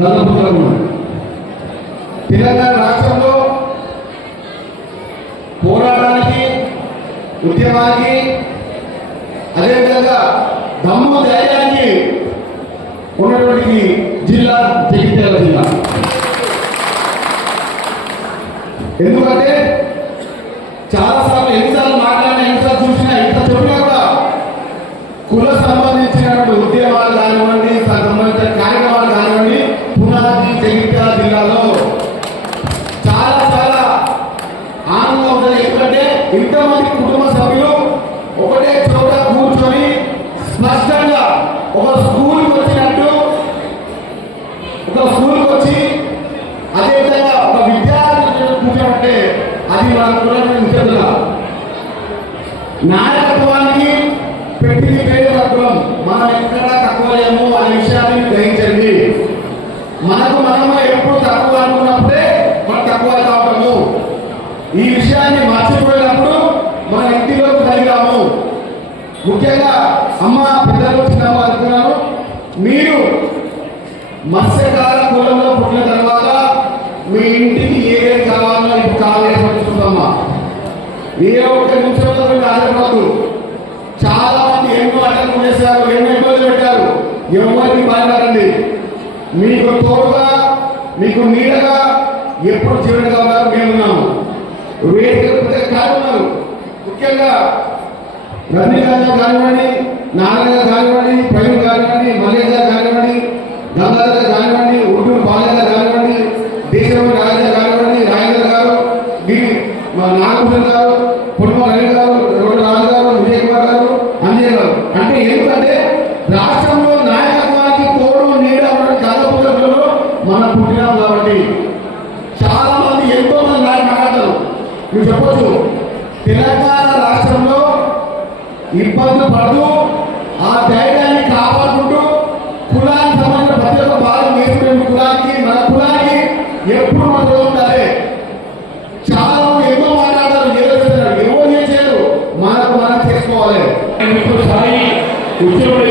గణపుత్రులు తెలంగాణ రాష్ట్రంలో పోరాటానికి ఉద్యమానికి అదేవిధంగా దమ్ము ధైర్యానికి ఉన్నటువంటి జిల్లా జగిత్యాల జిల్లా. ఎందుకంటే జగిత్యాల జిల్లాలో చాలా చాలా ఆనందం ఉంటుంది ఎందుకంటే ఇంతమంది కుటుంబ సభ్యులు ఒకటే చోట కూర్చొని స్పష్టంగా ఒక స్కూల్కి వచ్చినట్టు ఒక స్కూల్కి వచ్చి అదేవిధంగా ఒక విద్యార్థి కూర్చోబట్టే అది మన కులం నిజంగా నాయకత్వానికి ముఖ్యంగా అమ్మ పిల్లలు చిన్నమ్మ అనుకున్నాను మీరు మత్స్యకార కులంలో పుట్టిన తర్వాత మీ ఇంటికి ఏదేం కావాలో ఇప్పుడు కావాలి పడుతుందమ్మా ఏ ఒక్క నిమిషంలో మీరు ఆధారపడదు చాలా మంది ఎన్నో అటెంప్ట్ చేశారు ఎన్నో ఇబ్బందులు పెట్టారు. ఎవరిని బాధపడండి మీకు తోడుగా మీకు నీడగా ఎప్పుడు చివరిగా ఉన్నారు మేము ఉన్నాము వేదిక కాదు ముఖ్యంగా రజనీ గారు కానివ్వండి నారాయణ గారు కానివ్వండి ప్రవీణ్ కానివ్వండి మల్లేష్ గారు కానివ్వండి గంగాధర్ గారు కానివ్వండి ఉర్దూ బాలయ్య గారు కానివ్వండి దేశం రాజా కానివ్వండి రాజేంద్ర గారు గి నాగభూషణ్ గారు పుట్మ రవి గారు రోడ్డు రాజు గారు విజయ్ కుమార్ గారు అంజయ్ గారు. అంటే ఎందుకంటే రాష్ట్రంలో నాయకత్వానికి తోడు నీడ ఉన్నటువంటి మనం పుట్టినాం కాబట్టి చాలా మంది ఎంతో మంది నాయకులు మాట్లాడతారు. మీరు చెప్పొచ్చు తెలంగాణ రాష్ట్రంలో ఇబ్బంది పడుతూ ఆ ధైర్యాన్ని కాపాడుకుంటూ కులానికి సంబంధించిన ప్రతి ఒక్క భాగం నేర్చుకునే కులానికి మన కులానికి ఎప్పుడు మన ఉండాలి చాలా మంది ఎన్నో మాట్లాడతారు ఏదో చేస్తారు ఏమో చేశారు మనకు మనం చేసుకోవాలి. ఇప్పుడు సాయి ఉద్యోగుల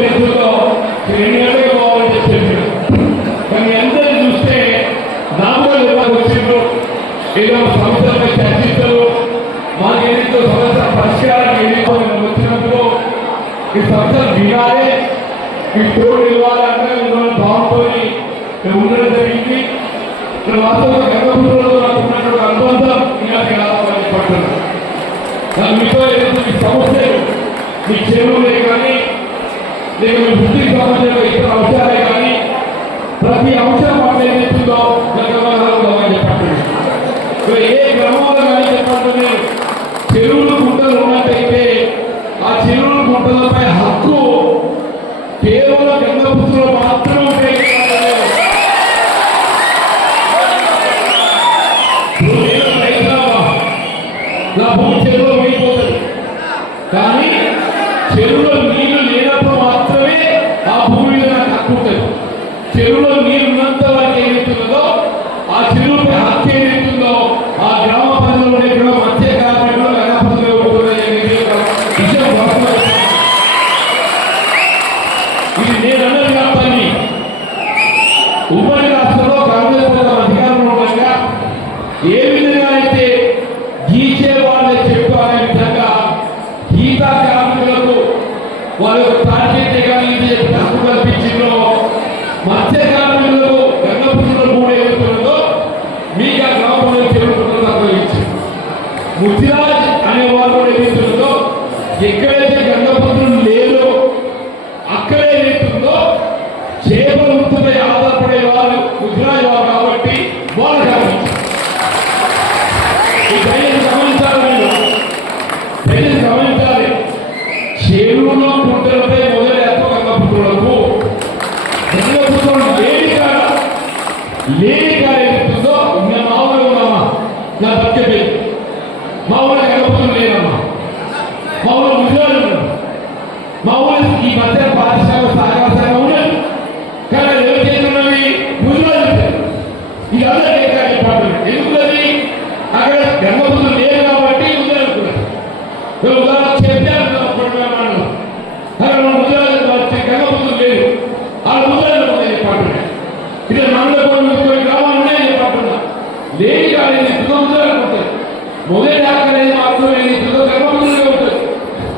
ఈ సమస్యలు వినాలి. ఈ తోడు ఇవ్వాలంటే మిమ్మల్ని బాగుంటుంది మేము ఉండడం జరిగింది. ఇక్కడ వాస్తవంగా గంగపూర్లో నాకు ఉన్నటువంటి అనుబంధం ఇలాంటి కావాలని చెప్పంటున్నాను దాని మీతో ఏదైతే సమస్యలు మీ చెరువులే కానీ నేను మీ వృత్తికి సంబంధించిన ఇతర అంశాలే Mateus. లేని కాడ ఏమవుతుందో ఇంకా మా ఊళ్ళో ఉన్నామా? నా బతికే మా ఊళ్ళో గంగపుత్రులు లేనమ్మా మా ఊళ్ళో ఉద్యోగాలు ఉన్నాం మా ఊళ్ళో ఈ మధ్య పారిశ్రామిక సహకార సంఘం ఉన్నది కానీ ఏం ఎవరు చేస్తున్నవి? ముద్రాలు ఇది అందరికీ లేడీ అనేది పిల్లలు ఉంటాయి మొగే దాఖలేదు మాత్రమే పిల్లలు గర్భంలో ఉంటాయి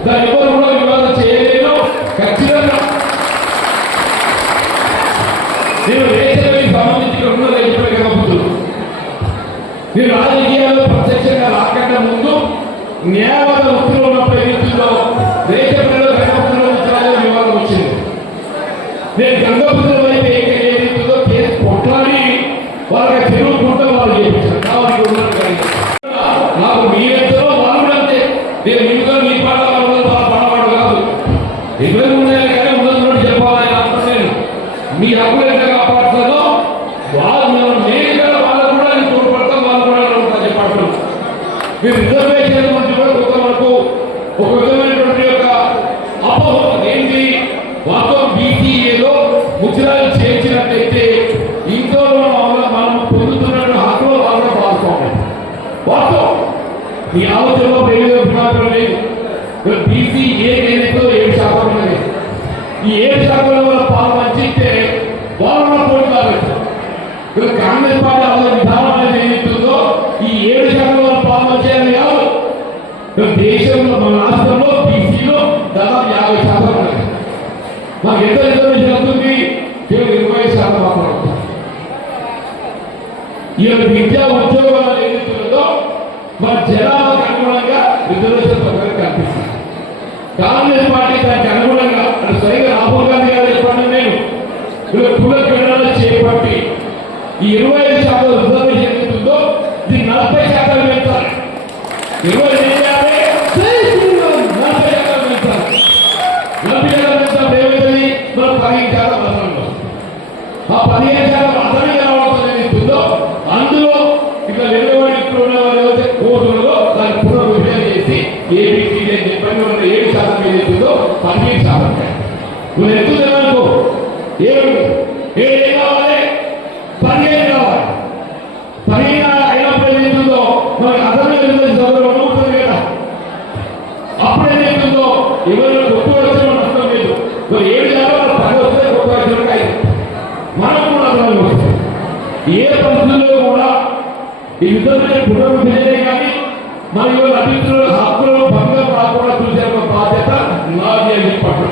దాని ఎవరు కూడా వివాదం చేయలేదు ఖచ్చితంగా నేను వేసవి సంబంధించిన ఉన్నదే చెప్పగలుగుతూ నేను రాజకీయాలు ప్రత్యక్షంగా రాకుండా ముందు న్యాయవాద వృత్తిలో ఉన్నప్పుడు రీతిలో దేశంలో గర్భంలో వివాదం వచ్చింది నేను నాకు మీరెంతో వాళ్ళు కూడా అంతే. నేను మీతో మీ పాట వాళ్ళు పడవాడు కాదు. ఇరవై మూడు ఉన్నాయి కానీ ఉన్నది చెప్పాలని అంటున్నాను మీ హక్కులు ఎంత కాపాడుతుందో వాళ్ళు మేము నేను కదా వాళ్ళు కూడా నేను తోడ్పడతాం వాళ్ళు కూడా ఉంటాను చెప్పాడు మీరు రిజర్వేషన్ గురించి కూడా కొంత ఒక విధమైనటువంటి యొక్క అపోహం ఏంటి? వాస్తవం బీసీ ఏ ఏదైతే ఏడు శాతం ఉన్నది. ఈ ఏడు శాతంలో వాళ్ళ పాలు మంచిస్తే వాళ్ళు పోటీ కాబట్టి ఇక్కడ కాంగ్రెస్ పార్టీ అసలు విధానం అనేది ఏదైతుందో ఈ ఏడు శాతం వల్ల పాలన చేయాలని కాదు. ఇక్కడ దేశంలో మన రాష్ట్రంలో బీసీలో దాదాపు యాభై శాతం ఉన్నది. మాకు ఎంత రిజర్వేషన్ అవుతుంది కేవలం ఇరవై శాతం మాత్రం అవుతుంది. ఈ విద్యా ఉద్యోగాలు ఏదైతుందో మన జనాభాకు అనుగుణంగా రిజర్వేషన్ పథకం కల్పిస్తుంది కాంగ్రెస్ పార్టీ దానికి అనుగుణంగా అంటే స్వయంగా రాహుల్ గాంధీ గారు చెప్పండి నేను. ఇలా కుల గణన చేపట్టి ఈ ఇరవై ఐదు శాతం నువ్వు ఎక్కువ తెలియనుకో ఏడు ఏడు ఏం కావాలి పదిహేను కావాలి పదిహేను అయినప్పుడు ఏం చెప్తుందో మనకు అదనంగా ఎనిమిది చదవడం ఉంటుంది కదా. అప్పుడు ఏం చెప్తుందో ఎవరైనా గొప్ప వచ్చిన నష్టం లేదు. మరి ఏడు కావాలి పది వస్తే గొప్ప వచ్చిన మనం కూడా అర్థం వస్తాయి ఏ పరిస్థితుల్లో కూడా ఈ యుద్ధమైన పునర్విభజనే కానీ మన మరియు లభించిన హక్కులను భంగం కాకుండా చూసే ఒక బాధ్యత నాది అని చెప్పాడు.